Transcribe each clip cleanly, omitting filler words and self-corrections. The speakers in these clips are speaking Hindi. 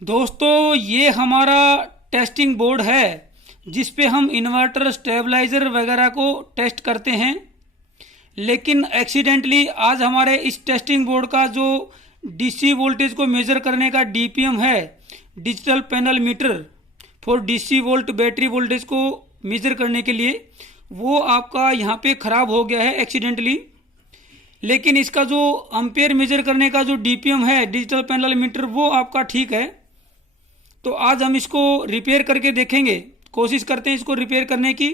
दोस्तों ये हमारा टेस्टिंग बोर्ड है जिस पे हम इन्वर्टर स्टेबलाइजर वगैरह को टेस्ट करते हैं। लेकिन एक्सीडेंटली आज हमारे इस टेस्टिंग बोर्ड का जो डीसी वोल्टेज को मेज़र करने का डीपीएम है, digital panel meter for DC volt battery voltage को मेज़र करने के लिए, वो आपका यहाँ पे ख़राब हो गया है एक्सीडेंटली। लेकिन इसका जो एम्पेयर मेज़र करने का जो डीपीएम है डिजिटल पैनल मीटर वो आपका ठीक है। तो आज हम इसको रिपेयर करके देखेंगे, कोशिश करते हैं इसको रिपेयर करने की।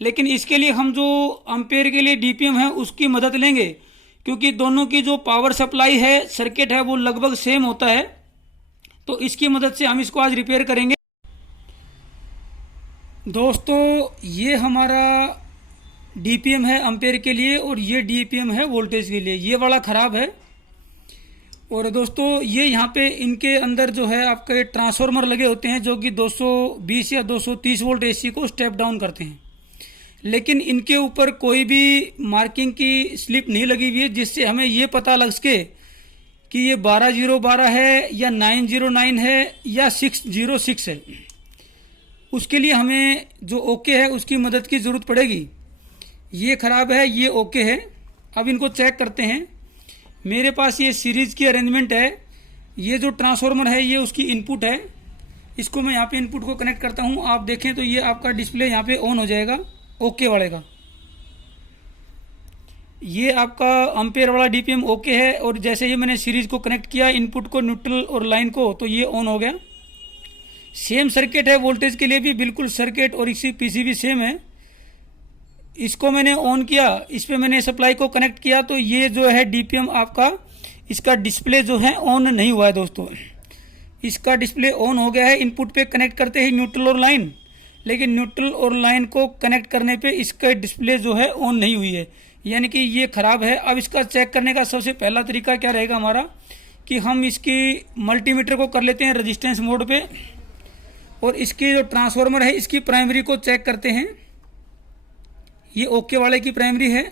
लेकिन इसके लिए हम जो एम्पेयर के लिए डीपीएम है उसकी मदद लेंगे, क्योंकि दोनों की जो पावर सप्लाई है, सर्किट है, वो लगभग सेम होता है। तो इसकी मदद से हम इसको आज रिपेयर करेंगे। दोस्तों ये हमारा डीपीएम है एम्पेयर के लिए और ये डीपीएम है वोल्टेज के लिए। ये वाला ख़राब है। और दोस्तों ये यहाँ पे इनके अंदर जो है आपके ट्रांसफार्मर लगे होते हैं जो कि 220 या 230 वोल्ट एसी को स्टेप डाउन करते हैं। लेकिन इनके ऊपर कोई भी मार्किंग की स्लिप नहीं लगी हुई है जिससे हमें ये पता लग सके कि ये 12012 है या 909 है या 606 है। उसके लिए हमें जो ओके है उसकी मदद की ज़रूरत पड़ेगी। ये ख़राब है, ये ओके है। अब इनको चेक करते हैं। मेरे पास ये सीरीज की अरेंजमेंट है। ये जो ट्रांसफार्मर है ये उसकी इनपुट है। इसको मैं यहाँ पे इनपुट को कनेक्ट करता हूँ। आप देखें तो ये आपका डिस्प्ले यहाँ पे ऑन हो जाएगा ओके वाले का। ये आपका एम्पेयर वाला डीपीएम ओके है। और जैसे ही मैंने सीरीज को कनेक्ट किया इनपुट को, न्यूट्रल और लाइन को, तो ये ऑन हो गया। सेम सर्किट है वोल्टेज के लिए भी, बिल्कुल सर्किट और इसी पीसीबी सेम है। इसको मैंने ऑन किया, इस पे मैंने सप्लाई को कनेक्ट किया तो ये जो है डीपीएम आपका, इसका डिस्प्ले जो है ऑन नहीं हुआ है दोस्तों। इसका डिस्प्ले ऑन हो गया है इनपुट पे कनेक्ट करते ही न्यूट्रल और लाइन। लेकिन न्यूट्रल और लाइन को कनेक्ट करने पे इसका डिस्प्ले जो है ऑन नहीं हुई है, यानी कि ये ख़राब है। अब इसका चेक करने का सबसे पहला तरीका क्या रहेगा हमारा, कि हम इसकी मल्टीमीटर को कर लेते हैं रजिस्टेंस मोड पे और इसकी जो ट्रांसफार्मर है इसकी प्राइमरी को चेक करते हैं। ये ओके वाले की प्राइमरी है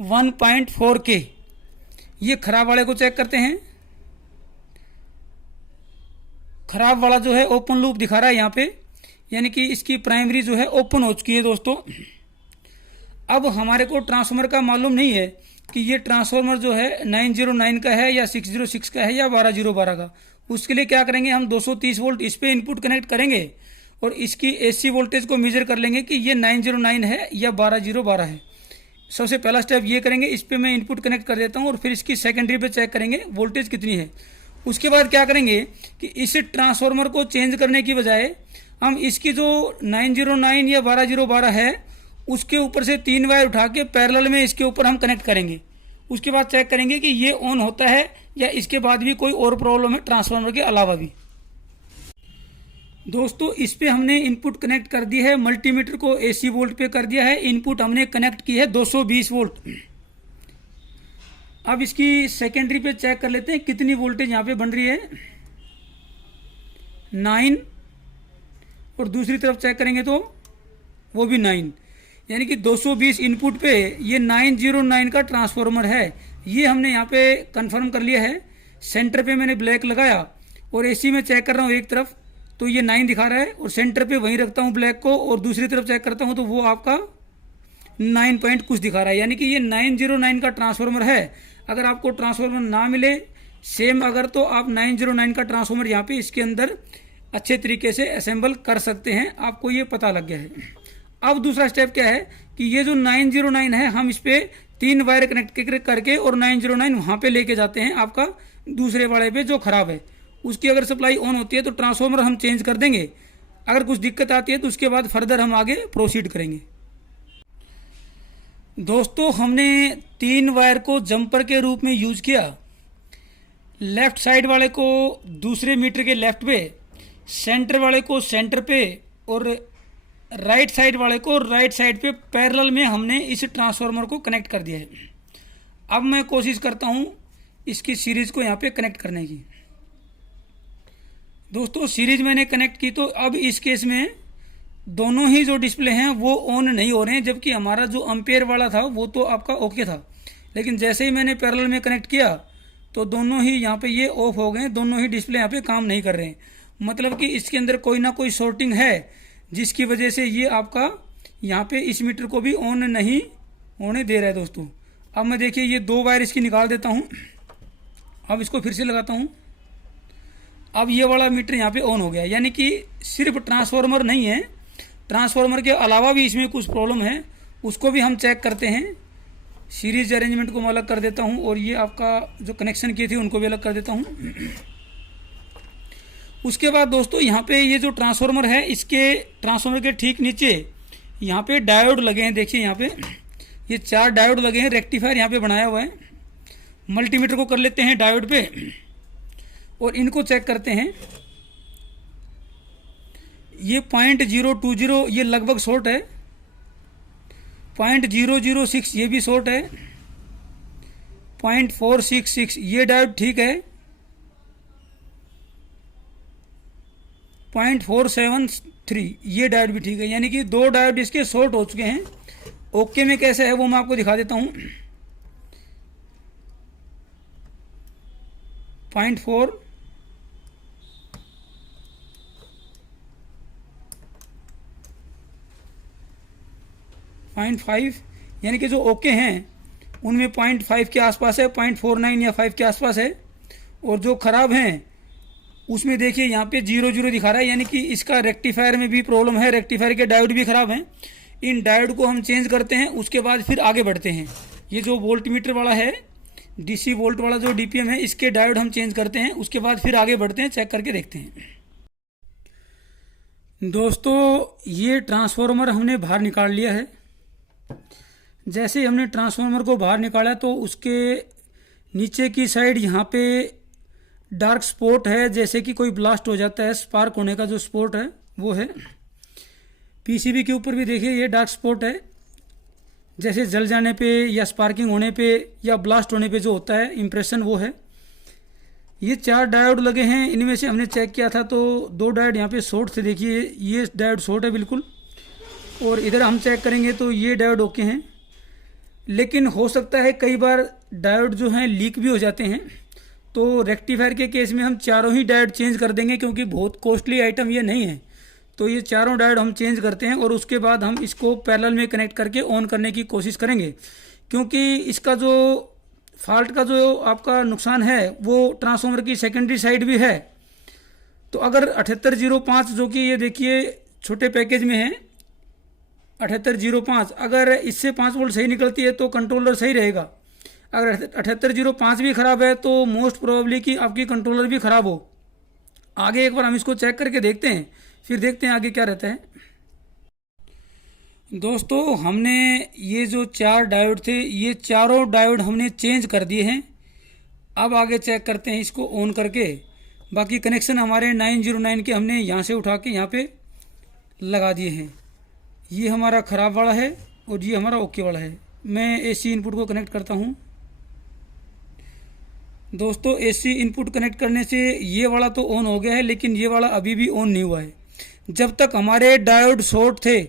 1.4 के। ये खराब वाले को चेक करते हैं। खराब वाला जो है ओपन लूप दिखा रहा है यहाँ पे, यानी कि इसकी प्राइमरी जो है ओपन हो चुकी है दोस्तों। अब हमारे को ट्रांसफार्मर का मालूम नहीं है कि ये ट्रांसफार्मर जो है 909 का है या 606 का है या 12012 का। उसके लिए क्या करेंगे, हम 230 वोल्ट इस पे इनपुट कनेक्ट करेंगे और इसकी एसी वोल्टेज को मेजर कर लेंगे कि ये 909 है या 12012 है। सबसे पहला स्टेप ये करेंगे, इस पे मैं इनपुट कनेक्ट कर देता हूँ और फिर इसकी सेकेंडरी पे चेक करेंगे वोल्टेज कितनी है। उसके बाद क्या करेंगे कि इस ट्रांसफार्मर को चेंज करने की बजाय हम इसकी जो 909 या 12012 है उसके ऊपर से 3 वायर उठा के पैरेलल में इसके ऊपर हम कनेक्ट करेंगे। उसके बाद चेक करेंगे कि ये ऑन होता है या इसके बाद भी कोई और प्रॉब्लम है ट्रांसफार्मर के अलावा भी। दोस्तों इस पे हमने इनपुट कनेक्ट कर दी है, मल्टीमीटर को एसी वोल्ट पे कर दिया है। इनपुट हमने कनेक्ट की है 220 वोल्ट। अब इसकी सेकेंडरी पे चेक कर लेते हैं कितनी वोल्टेज यहाँ पे बन रही है, 9। और दूसरी तरफ चेक करेंगे तो वो भी 9, यानी कि 220 इनपुट पे ये 909 का ट्रांसफार्मर है। ये हमने यहाँ पे कंफर्म कर लिया है। सेंटर पे मैंने ब्लैक लगाया और एसी में चेक कर रहा हूँ एक तरफ तो ये 9 दिखा रहा है और सेंटर पे वहीं रखता हूँ ब्लैक को और दूसरी तरफ चेक करता हूँ तो वो आपका 9 पॉइंट कुछ दिखा रहा है, यानी कि ये 909 का ट्रांसफार्मर है। अगर आपको ट्रांसफार्मर ना मिले सेम अगर, तो आप 909 का ट्रांसफार्मर यहाँ पे इसके अंदर अच्छे तरीके से असेंबल कर सकते हैं। आपको ये पता लग गया है। अब दूसरा स्टेप क्या है कि ये जो 909 है हम इस पे 3 वायर कनेक्ट करके और 909 वहाँ पे लेके जाते हैं आपका दूसरे वाले पे जो खराब है। उसकी अगर सप्लाई ऑन होती है तो ट्रांसफार्मर हम चेंज कर देंगे। अगर कुछ दिक्कत आती है तो उसके बाद फर्दर हम आगे प्रोसीड करेंगे। दोस्तों हमने 3 वायर को जंपर के रूप में यूज किया। लेफ्ट साइड वाले को दूसरे मीटर के लेफ्ट पे, सेंटर वाले को सेंटर पे और राइट साइड वाले को राइट साइड पे पैरेलल में हमने इस ट्रांसफार्मर को कनेक्ट कर दिया है। अब मैं कोशिश करता हूँ इसकी सीरीज को यहाँ पे कनेक्ट करने की। दोस्तों सीरीज मैंने कनेक्ट की तो अब इस केस में दोनों ही जो डिस्प्ले हैं वो ऑन नहीं हो रहे हैं, जबकि हमारा जो एम्पेयर वाला था वो तो आपका ओके था। लेकिन जैसे ही मैंने पैरेलल में कनेक्ट किया तो दोनों ही यहाँ पे ये ऑफ हो गए, दोनों ही डिस्प्ले यहाँ पे काम नहीं कर रहे हैं। मतलब कि इसके अंदर कोई ना कोई शॉर्टिंग है, जिसकी वजह से ये आपका यहाँ पे इस मीटर को भी ऑन नहीं होने दे रहा है दोस्तों। अब मैं देखिए ये 2 वायर इसकी निकाल देता हूँ। अब इसको फिर से लगाता हूँ। अब ये वाला मीटर यहाँ पे ऑन हो गया, यानी कि सिर्फ ट्रांसफार्मर नहीं है, ट्रांसफार्मर के अलावा भी इसमें कुछ प्रॉब्लम है, उसको भी हम चेक करते हैं। सीरीज अरेंजमेंट को मैं अलग कर देता हूँ और ये आपका जो कनेक्शन किए थे उनको भी अलग कर देता हूँ। उसके बाद दोस्तों यहाँ पे ये जो ट्रांसफार्मर है, इसके ट्रांसफार्मर के ठीक नीचे यहाँ पे डायोड लगे हैं। देखिए यहाँ पे ये 4 डायोड लगे हैं, रेक्टिफायर यहाँ पे बनाया हुआ है। मल्टीमीटर को कर लेते हैं डायोड पे और इनको चेक करते हैं। ये 0.020 ये लगभग शॉर्ट है, 0.006 ये भी शॉर्ट है, 0.466 ये डायोड ठीक है, 0.473 ये डायोड भी ठीक है। यानी कि 2 डायोड इसके शॉर्ट हो चुके हैं। ओके में कैसे है वो मैं आपको दिखा देता हूँ। 0.4 0.5 यानी कि जो ओके हैं उनमें 0.5 के आसपास है, 0.49 या 5 के आसपास है। और जो खराब हैं उसमें देखिए यहाँ पे 0 दिखा रहा है, यानी कि इसका रेक्टिफायर में भी प्रॉब्लम है, रेक्टिफायर के डायोड भी खराब हैं। इन डायोड को हम चेंज करते हैं, उसके बाद फिर आगे बढ़ते हैं। ये जो वोल्ट मीटर वाला है, डीसी वोल्ट वाला जो डीपीएम है, इसके डायोड हम चेंज करते हैं, उसके बाद फिर आगे बढ़ते हैं, चेक करके देखते हैं। दोस्तों ये ट्रांसफार्मर हमने बाहर निकाल लिया है। जैसे हमने ट्रांसफार्मर को बाहर निकाला तो उसके नीचे की साइड यहाँ पे डार्क स्पॉट है, जैसे कि कोई ब्लास्ट हो जाता है, स्पार्क होने का जो स्पॉट है वो है। पीसीबी के ऊपर भी देखिए ये डार्क स्पॉट है, जैसे जल जाने पे या स्पार्किंग होने पे या ब्लास्ट होने पे जो होता है इंप्रेशन, वो है। ये 4 डायोड लगे हैं, इनमें से हमने चेक किया था तो 2 डायोड यहाँ पे शॉर्ट थे। देखिए ये डायोड शॉर्ट है बिल्कुल, और इधर हम चेक करेंगे तो ये डायोड ओके हैं। लेकिन हो सकता है कई बार डायोड जो हैं लीक भी हो जाते हैं, तो रेक्टिफायर के केस में हम चारों ही डायोड चेंज कर देंगे, क्योंकि बहुत कॉस्टली आइटम ये नहीं है। तो ये चारों डायोड हम चेंज करते हैं और उसके बाद हम इसको पैरेलल में कनेक्ट करके ऑन करने की कोशिश करेंगे, क्योंकि इसका जो फॉल्ट का जो आपका नुकसान है वो ट्रांसफार्मर की सेकेंडरी साइड भी है। तो अगर 7805 जो कि ये देखिए छोटे पैकेज में है 7805, अगर इससे 5 वोल्ट सही निकलती है तो कंट्रोलर सही रहेगा। अगर 7805 भी खराब है तो मोस्ट प्रोबेबली कि आपकी कंट्रोलर भी खराब हो। आगे एक बार हम इसको चेक करके देखते हैं, फिर देखते हैं आगे क्या रहता है। दोस्तों हमने ये जो 4 डायोड थे, ये चारों डायोड हमने चेंज कर दिए हैं। अब आगे चेक करते हैं इसको ऑन करके। बाकी कनेक्शन हमारे 909 के हमने यहाँ से उठा के यहाँ पे लगा दिए हैं। ये हमारा ख़राब वाला है और ये हमारा ओके वाला है। मैं एसी इनपुट को कनेक्ट करता हूँ। दोस्तों एसी इनपुट कनेक्ट करने से ये वाला तो ऑन हो गया है, लेकिन ये वाला अभी भी ऑन नहीं हुआ है। जब तक हमारे डायोड शॉर्ट थे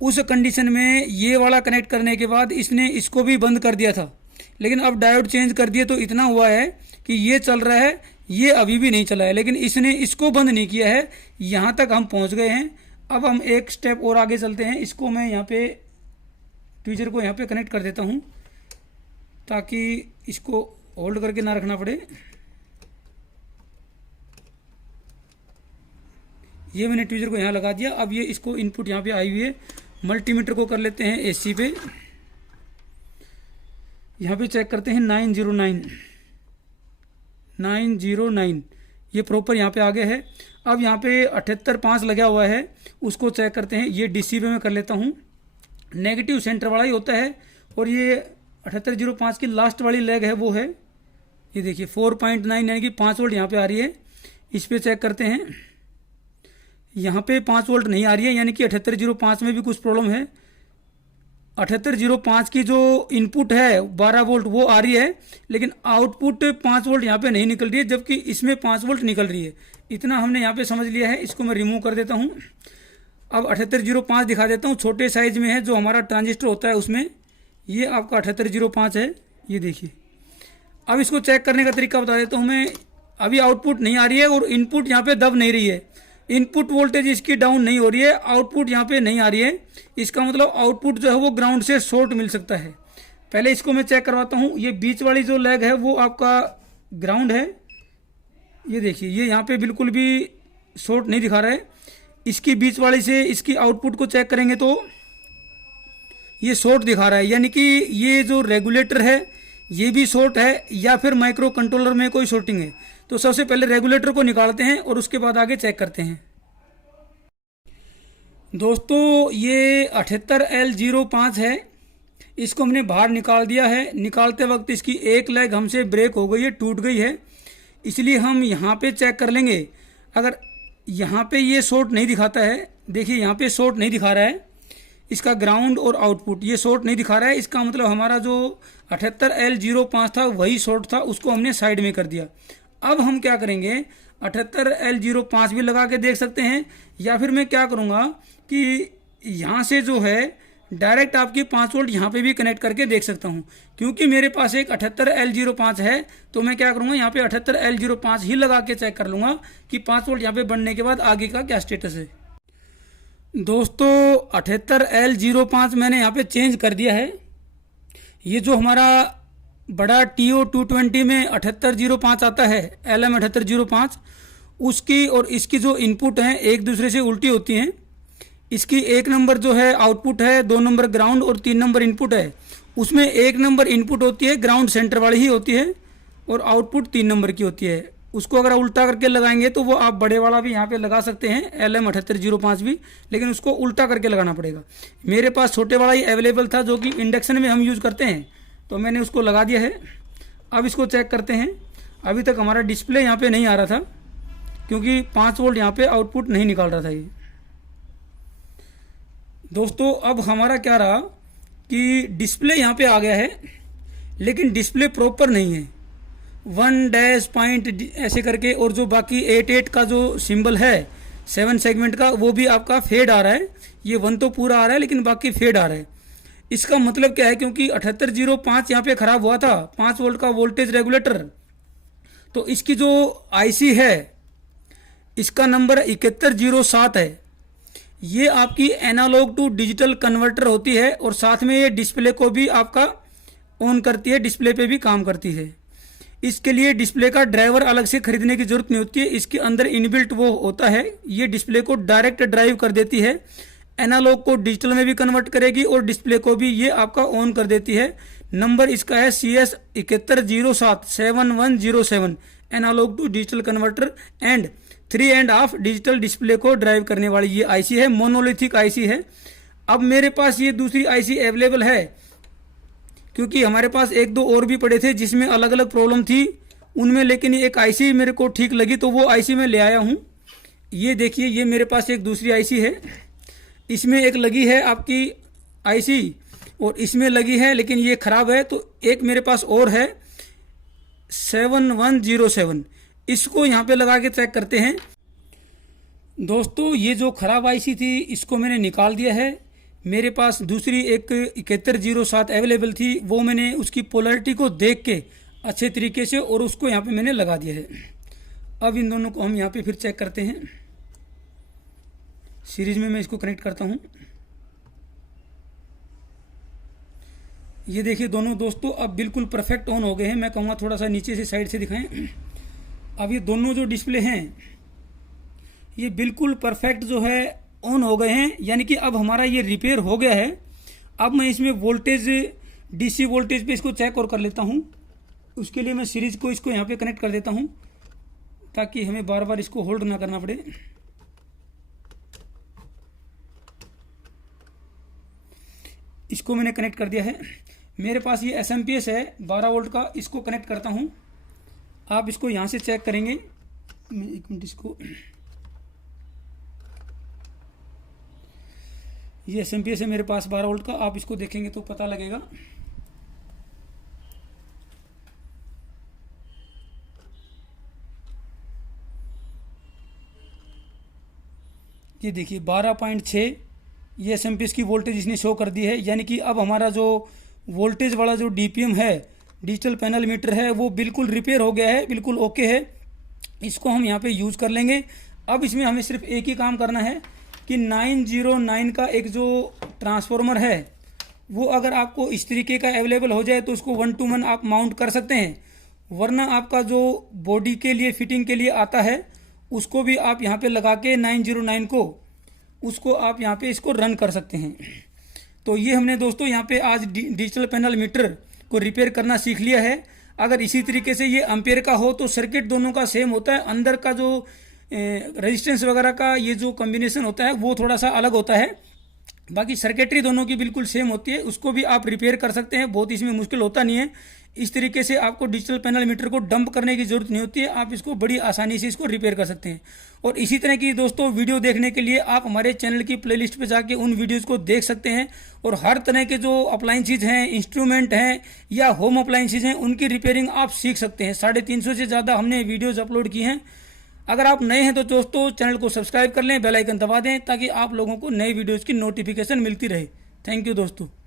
उस कंडीशन में ये वाला कनेक्ट करने के बाद इसने इसको भी बंद कर दिया था, लेकिन अब डायोड चेंज कर दिए तो इतना हुआ है कि ये चल रहा है, ये अभी भी नहीं चला है, लेकिन इसने इसको बंद नहीं किया है। यहाँ तक हम पहुँच गए हैं। अब हम एक स्टेप और आगे चलते हैं। इसको मैं यहाँ पे ट्वीजर को यहाँ पे कनेक्ट कर देता हूँ ताकि इसको होल्ड करके ना रखना पड़े। ये मैंने ट्वीजर को यहाँ लगा दिया। अब ये इसको इनपुट यहाँ पे आई हुई है। मल्टीमीटर को कर लेते हैं एसी पे। यहाँ पे चेक करते हैं 909 ये प्रॉपर यहाँ पे आ गया है। अब यहाँ पे 78.5 लगा हुआ है, उसको चेक करते हैं। ये डीसी पे मैं कर लेता हूँ। नेगेटिव सेंटर वाला ही होता है और ये 7805 की लास्ट वाली लेग है वो है। ये देखिए 4.9 यानी कि 5 वोल्ट यहाँ पे आ रही है। इस पे चेक करते हैं। यहाँ पे 5 वोल्ट नहीं आ रही है, यानी कि 7805 में भी कुछ प्रॉब्लम है। 7805 की जो इनपुट है 12 वोल्ट वो आ रही है, लेकिन आउटपुट 5 वोल्ट यहाँ पे नहीं निकल रही है, जबकि इसमें 5 वोल्ट निकल रही है। इतना हमने यहाँ पे समझ लिया है। इसको मैं रिमूव कर देता हूँ। अब 7805 दिखा देता हूँ। छोटे साइज में है, जो हमारा ट्रांजिस्टर होता है उसमें। ये आपका 7805 है, ये देखिए। अब इसको चेक करने का तरीका बता देता हूँ मैं। अभी आउटपुट नहीं आ रही है और इनपुट यहाँ पे दब नहीं रही है, इनपुट वोल्टेज इसकी डाउन नहीं हो रही है, आउटपुट यहाँ पे नहीं आ रही है। इसका मतलब आउटपुट जो है वो ग्राउंड से शॉर्ट मिल सकता है। पहले इसको मैं चेक करवाता हूँ। ये बीच वाली जो लेग है वो आपका ग्राउंड है, ये देखिए ये यहाँ पे बिल्कुल भी शॉर्ट नहीं दिखा रहा है। इसकी बीच वाली से इसकी आउटपुट को चेक करेंगे तो ये शॉर्ट दिखा रहा है, यानी कि ये जो रेगुलेटर है ये भी शॉर्ट है या फिर माइक्रो कंट्रोलर में कोई शॉर्टिंग है। तो सबसे पहले रेगुलेटर को निकालते हैं और उसके बाद आगे चेक करते हैं। दोस्तों ये 78L05 है, इसको हमने बाहर निकाल दिया है। निकालते वक्त इसकी एक लेग हमसे ब्रेक हो गई है, टूट गई है, इसलिए हम यहाँ पे चेक कर लेंगे। अगर यहाँ पे ये शॉर्ट नहीं दिखाता है, देखिए यहाँ पे शॉर्ट नहीं दिखा रहा है, इसका ग्राउंड और आउटपुट ये शॉर्ट नहीं दिखा रहा है, इसका मतलब हमारा जो 78L05 था वही शॉर्ट था, उसको हमने साइड में कर दिया। अब हम क्या करेंगे, 78L05 भी लगा के देख सकते हैं, या फिर मैं क्या करूँगा कि यहाँ से जो है डायरेक्ट आपकी 5 वोल्ट यहाँ पे भी कनेक्ट करके देख सकता हूँ। क्योंकि मेरे पास एक 78L05 है तो मैं क्या करूँगा, यहाँ पे 78L05 ही लगा के चेक कर लूँगा कि 5 वोल्ट यहाँ पे बढ़ने के बाद आगे का क्या स्टेटस है। दोस्तों 78L05 मैंने यहाँ पे चेंज कर दिया है। ये जो हमारा बड़ा TO220 में 7805 आता है, LM 7805, उसकी और इसकी जो इनपुट हैं एक दूसरे से उल्टी होती हैं। इसकी 1 नंबर जो है आउटपुट है, 2 नंबर ग्राउंड और 3 नंबर इनपुट है। उसमें 1 नंबर इनपुट होती है ग्राउंड सेंटर वाली ही होती है और आउटपुट 3 नंबर की होती है। उसको अगर उल्टा करके लगाएंगे तो वो आप बड़े वाला भी यहाँ पे लगा सकते हैं, LM 7805 भी, लेकिन उसको उल्टा करके लगाना पड़ेगा। मेरे पास छोटे वाला ही अवेलेबल था जो कि इंडक्शन में हम यूज़ करते हैं, तो मैंने उसको लगा दिया है। अब इसको चेक करते हैं। अभी तक हमारा डिस्प्ले यहाँ पे नहीं आ रहा था क्योंकि 5 वोल्ट यहाँ पे आउटपुट नहीं निकाल रहा था ये। दोस्तों अब हमारा क्या रहा कि डिस्प्ले यहाँ पे आ गया है, लेकिन डिस्प्ले प्रॉपर नहीं है, 1 डैश पॉइंट ऐसे करके, और जो बाकी 88 का जो सिंबल है 7 सेगमेंट का वो भी आपका फेड आ रहा है। ये 1 तो पूरा आ रहा है लेकिन बाकी फेड आ रहा है। इसका मतलब क्या है, क्योंकि 7805 यहाँ पे खराब हुआ था, 5 वोल्ट का वोल्टेज रेगुलेटर, तो इसकी जो आईसी है इसका नंबर 7107 है। ये आपकी एनालॉग टू डिजिटल कन्वर्टर होती है और साथ में ये डिस्प्ले को भी आपका ऑन करती है, डिस्प्ले पे भी काम करती है। इसके लिए डिस्प्ले का ड्राइवर अलग से खरीदने की जरूरत नहीं होती है, इसके अंदर इनबिल्ट वो होता है, ये डिस्प्ले को डायरेक्ट ड्राइव कर देती है, एनालॉग को डिजिटल में भी कन्वर्ट करेगी और डिस्प्ले को भी ये आपका ऑन कर देती है। नंबर इसका है CS 7107 analog to digital converter and 3.5 digital display को ड्राइव करने वाली ये आईसी है, मोनोलिथिक आईसी है। अब मेरे पास ये दूसरी आईसी अवेलेबल है क्योंकि हमारे पास 1-2 और भी पड़े थे जिसमें अलग अलग प्रॉब्लम थी उनमें, लेकिन एक आईसी मेरे को ठीक लगी तो वो आईसी मैं ले आया हूँ। ये देखिए ये मेरे पास एक दूसरी आईसी है, इसमें एक लगी है आपकी आईसी और इसमें लगी है, लेकिन ये ख़राब है। तो एक मेरे पास और है 7107, इसको यहाँ पे लगा के चेक करते हैं। दोस्तों ये जो ख़राब आईसी थी इसको मैंने निकाल दिया है। मेरे पास दूसरी एक 7107 अवेलेबल थी, वो मैंने उसकी पोलैरिटी को देख के अच्छे तरीके से और उसको यहाँ पे मैंने लगा दिया है। अब इन दोनों को हम यहाँ पे फिर चेक करते हैं। सीरीज में मैं इसको कनेक्ट करता हूँ। ये देखिए दोनों दोस्तों अब बिल्कुल परफेक्ट ऑन हो गए हैं। मैं कहूँगा थोड़ा सा नीचे से साइड से दिखाएं। अब ये दोनों जो डिस्प्ले हैं ये बिल्कुल परफेक्ट जो है ऑन हो गए हैं, यानी कि अब हमारा ये रिपेयर हो गया है। अब मैं इसमें वोल्टेज डीसी वोल्टेज पे इसको चेक और कर लेता हूँ। उसके लिए मैं सीरीज को इसको यहाँ पे कनेक्ट कर देता हूँ ताकि हमें बार बार इसको होल्ड ना करना पड़े। इसको मैंने कनेक्ट कर दिया है। मेरे पास ये SMPS है 12 वोल्ट का, इसको कनेक्ट करता हूँ। आप इसको यहाँ से चेक करेंगे। मैं 1 मिनट इसको, ये SMPS है मेरे पास 12 वोल्ट का, आप इसको देखेंगे तो पता लगेगा। ये देखिए 12.6 ये SMPS की वोल्टेज इसने शो कर दी है, यानी कि अब हमारा जो वोल्टेज वाला जो DPM है डिजिटल पैनल मीटर है वो बिल्कुल रिपेयर हो गया है, बिल्कुल ओके है। इसको हम यहाँ पे यूज़ कर लेंगे। अब इसमें हमें सिर्फ एक ही काम करना है कि 909 का एक जो ट्रांसफार्मर है वो अगर आपको इस तरीके का अवेलेबल हो जाए तो उसको 1 to 1 आप माउंट कर सकते हैं, वरना आपका जो बॉडी के लिए फिटिंग के लिए आता है उसको भी आप यहाँ पे लगा के 909 को उसको आप यहाँ पे इसको रन कर सकते हैं। तो ये हमने दोस्तों यहाँ पे आज डिजिटल पैनल मीटर को रिपेयर करना सीख लिया है। अगर इसी तरीके से ये एम्पेयर का हो तो सर्किट दोनों का सेम होता है, अंदर का जो रेजिस्टेंस वगैरह का ये जो कॉम्बिनेशन होता है वो थोड़ा सा अलग होता है, बाकी सर्किटरी दोनों की बिल्कुल सेम होती है। उसको भी आप रिपेयर कर सकते हैं, बहुत इसमें मुश्किल होता नहीं है। इस तरीके से आपको डिजिटल पैनल मीटर को डंप करने की जरूरत नहीं होती है, आप इसको बड़ी आसानी से इसको रिपेयर कर सकते हैं। और इसी तरह की दोस्तों वीडियो देखने के लिए आप हमारे चैनल की प्लेलिस्ट पे जाके उन वीडियोस को देख सकते हैं। और हर तरह के जो अप्लाइंसेज हैं, इंस्ट्रूमेंट हैं या होम अप्लाइंसेज हैं, उनकी रिपेयरिंग आप सीख सकते हैं। 350 से ज़्यादा हमने वीडियोज़ अपलोड की हैं। अगर आप नए हैं तो दोस्तों चैनल को सब्सक्राइब कर लें, बेल आइकन दबा दें ताकि आप लोगों को नए वीडियोज़ की नोटिफिकेशन मिलती रहे। थैंक यू दोस्तों।